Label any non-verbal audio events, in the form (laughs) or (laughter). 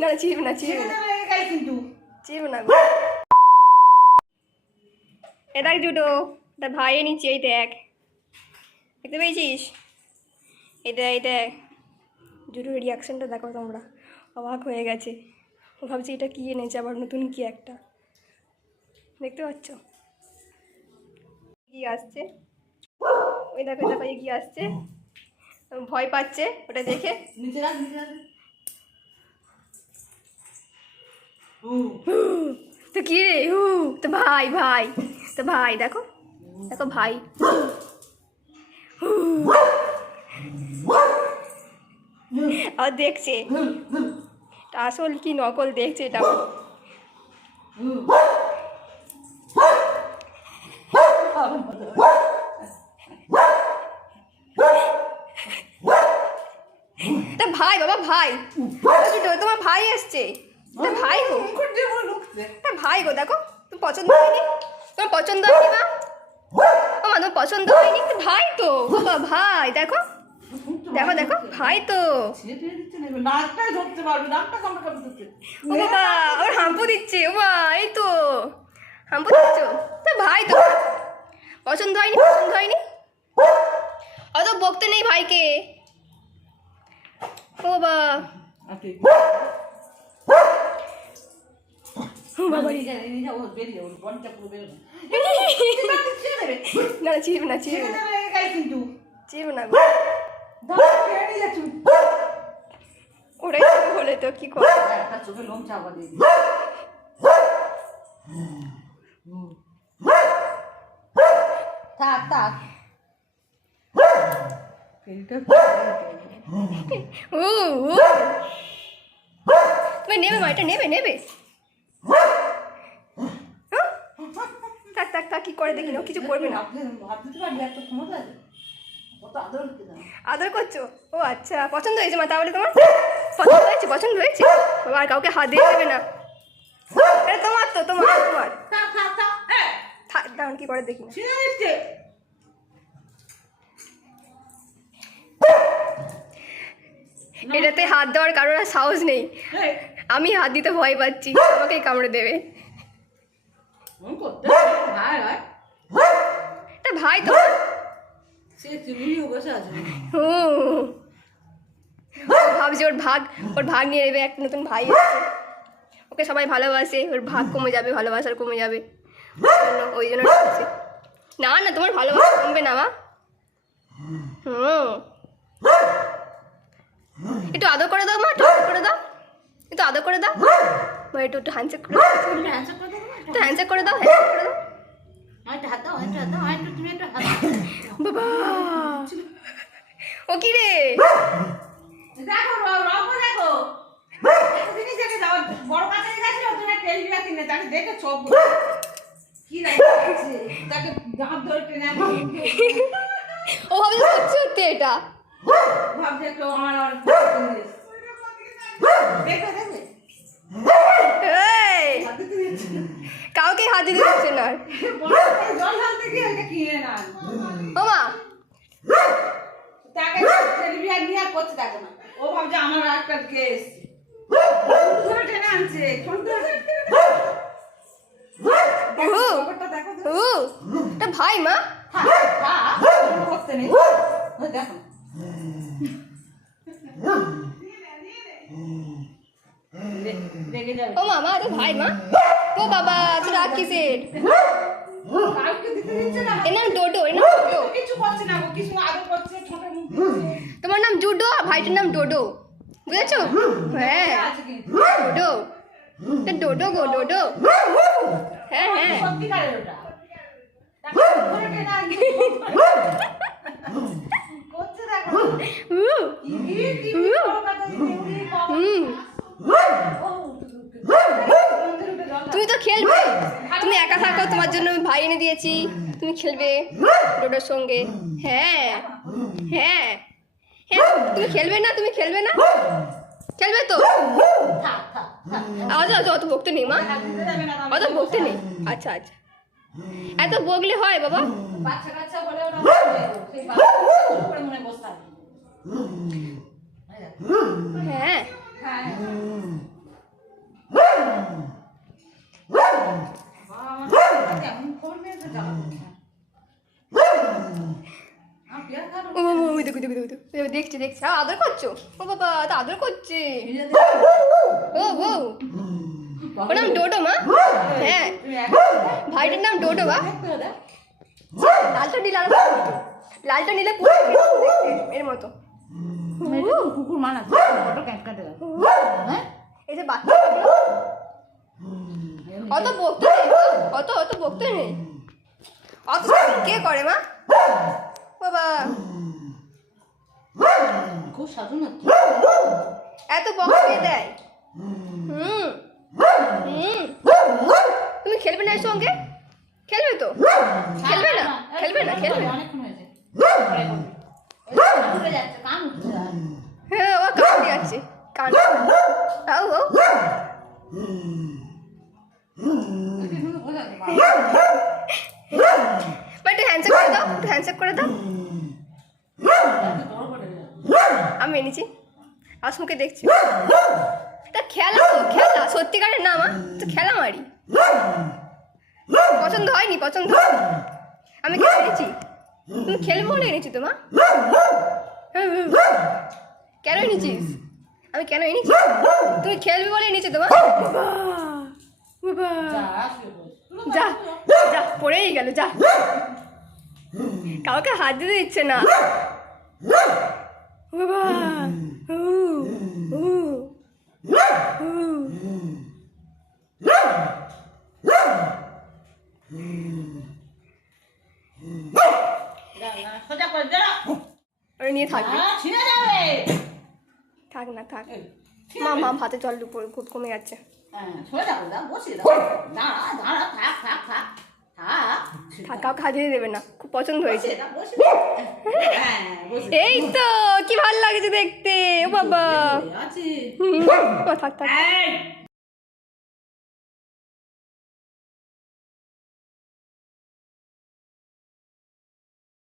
না চিড়বে না চিড়বে না চিড়বে না এ দেখ জুটো তার ভাই নিচ্ছি এই দেখ দেখতে পেয়েছিস এটা এই দেখ জুটোর রিয়াকশানটা দেখো তোমরা অবাক হয়ে গেছে ও ভাবছি এটা কী এনেছে আবার নতুন কি একটা দেখতে পাচ্ছ কি আসছে ওই দেখো দেখো কি আসছে? ভয় পাচ্ছে ওটা দেখে। তো কি রে? হু তো ভাই ভাই তো ভাই দেখো দেখো ভাই। আর দেখছে। আসল কি নকল দেখছে এটা আবার। এটা ভাই বাবা ভাই। দুটো তোমার ভাই এসছে। এটা ভাই গো। ভাই গো দেখো তুমি পছন্দ হয়নি? তোমার পছন্দ হয়নি মা? ও মা তোমার পছন্দ হয়নি? ভাই তো। বাবা ভাই দেখো। দেখো দেখো ভাই তো। ও বাবা আবার হাম্পু দিচ্ছে। ও এই তো। হাম্পু দিচ্ছ? তা ভাই তো। পছন্দ হয়নি পছন্দ হয়নি? অত বকতে নেই ভাইকে ও বাবা আচ্ছা ও বাবা নিয়ে যা নিয়ে যা ও বেরিয়ে ওর বনটা পুরো বেরোবে। না না চিরবে না চিরবে না। না ওরাই বলে তো কি করে চোখে লোম চাপা দিয়ে থাক থাক। ও তুমি নেবে মা এটা নেবে নেবে। হ্যাঁ? থাক থাক থাক কি করে দেখি না ও কিছু করবে না। আদর করছ? ও আচ্ছা পছন্দ হয়েছে মা তাহলে তোমার? পছন্দ হয়েছে পছন্দ হয়েছে? আর কাউকে হাত দিয়ে দেবে না। তোমার তো তোমার তোমার। দাঁড়ান কি করে দেখি? না এটাতে হাত দেওয়ার কারোর আর সাহস নেই। আমি হাত দিতে ভয় পাচ্ছি আমাকেই কামড়ে দেবে। হবে, ভাই তো ভাবছি ওর ভাগ ওর ভাগ নিয়ে নেবে একটা নতুন ভাই ওকে সবাই ভালোবাসে ওর ভাগ কমে যাবে ভালোবাসার কমে যাবে। ওই জন্য না না তোমার ভালোবাসা কমবে না মা। হুম। একটু আদর করে দাও মা একটু আদর করে দাও একটু আদর করে দাও মা একটু একটু হ্যান্ডশেক করে দাও? একটু হ্যান্ডশেক করে দাও হ্যান্ডশেক করে দাও। বাবা ও কি রে দেখো, র- রঙও দেখো। দেখে যাও, বড় গেছিল, কিনে, তাকে দেখে চোখ। কি লাগছে? তাকে দাঁত ধরে টেনে। ও সত্যি সত্যি এটা ভাবছে আমার। কাউকে হাত দিতে দিচ্ছে না তাকে নিয়ে করতে থাকে ও ভাবছে আমার একটা কে এসছে ধরে টেনে আনছে ফোন ধরে ভাই মা? হ্যাঁ, হ্যাঁ, করতে নেই। দেখো। ও মামা তো ভাই মা। ও বাবা তুই রাগ কিসের এর নাম ডোডো এর নাম তোমার নাম জুডো আর ভাইটার নাম ডোডো। বুঝেছ? হ্যাঁ ডোডো। ডোডো গো ডোডো। হ্যাঁ হ্যাঁ। (laughs) তুমি তো খেলবে। তুমি একা থাকো তোমার জন্য আমি ভাই এনে দিয়েছি। তুমি খেলবে ডোডোর সঙ্গে। হ্যাঁ হ্যাঁ হ্যাঁ তুমি খেলবে না তুমি খেলবে না। খেলবে তো? থাক থাক অত বকতে নেই মা। অত বকতে নেই। আচ্ছা আচ্ছা। এত বকলে হয় বাবা। বাচ্চা কাচ্চা বলে ওরা বলে, সেই বাচ্চা মনে বসে হ্যাঁ। হ্যাঁ। দেখছি দেখছি। আদর করছ? ও বাবা তো আদর করছে। ও ও। ওর নাম ডোডো মা। হ্যাঁ। ভাইটার নাম ডোডো বা। দেখতে লালটা নীল আর লালটা নীলে পুরো এর মতো কুকুর। হ্যাঁ? এই যে বাচ্চা অত বকতে নেই মা। অত অত বকতে নেই? অত কে করে মা? বাবা। খুব সাধু না এত বকা কে দেয়? হুম। তুমি খেলবে না এর সঙ্গে? খেলবে তো? খেলবে না? খেলবে না? খেলবে। হ্যাঁ ও কান দিয়ে ও তুই শুধু বোঝাতে পারবি। বা একটু হ্যান্ডশেক করে দাও হ্যান্ডশেক করে দাও। আমি এনেছি। আসমুকে দেখছি। তা খেলা তো খেলা? সত্যিকারের না তো খেলা মারি। পছন্দ হয়নি, পছন্দ? আমি কেন এনেছি। তুমি খেলবে বলে এনেছি তো, মা। কেন এনেছিস? আমি কেন এনেছি? তুমি খেলবে বলে এনেছি তো, মা। যা যা, পড়েই গেল, যা। কাউকে হাত দিতে দিচ্ছে না বাবা উ, উ, উ। যা, যা, সোজা করে দে না। ওরা নিয়ে থাকবে। থাক না থাক মা যাবে। মা ভাতে জল উপর খুব কমে যাচ্ছে হ্যাঁ, সোজা করে দাও, বসিয়ে দাও। দাঁড়া, দাঁড়া, থাক, থাক, থাক। থাক। থাক কাউকে হাত দিতে দেবে না খুব পছন্দ হয়েছে। হ্যাঁ। এই তো কি ভালো লাগছে দেখতে ও বাবা থাক থাক এই,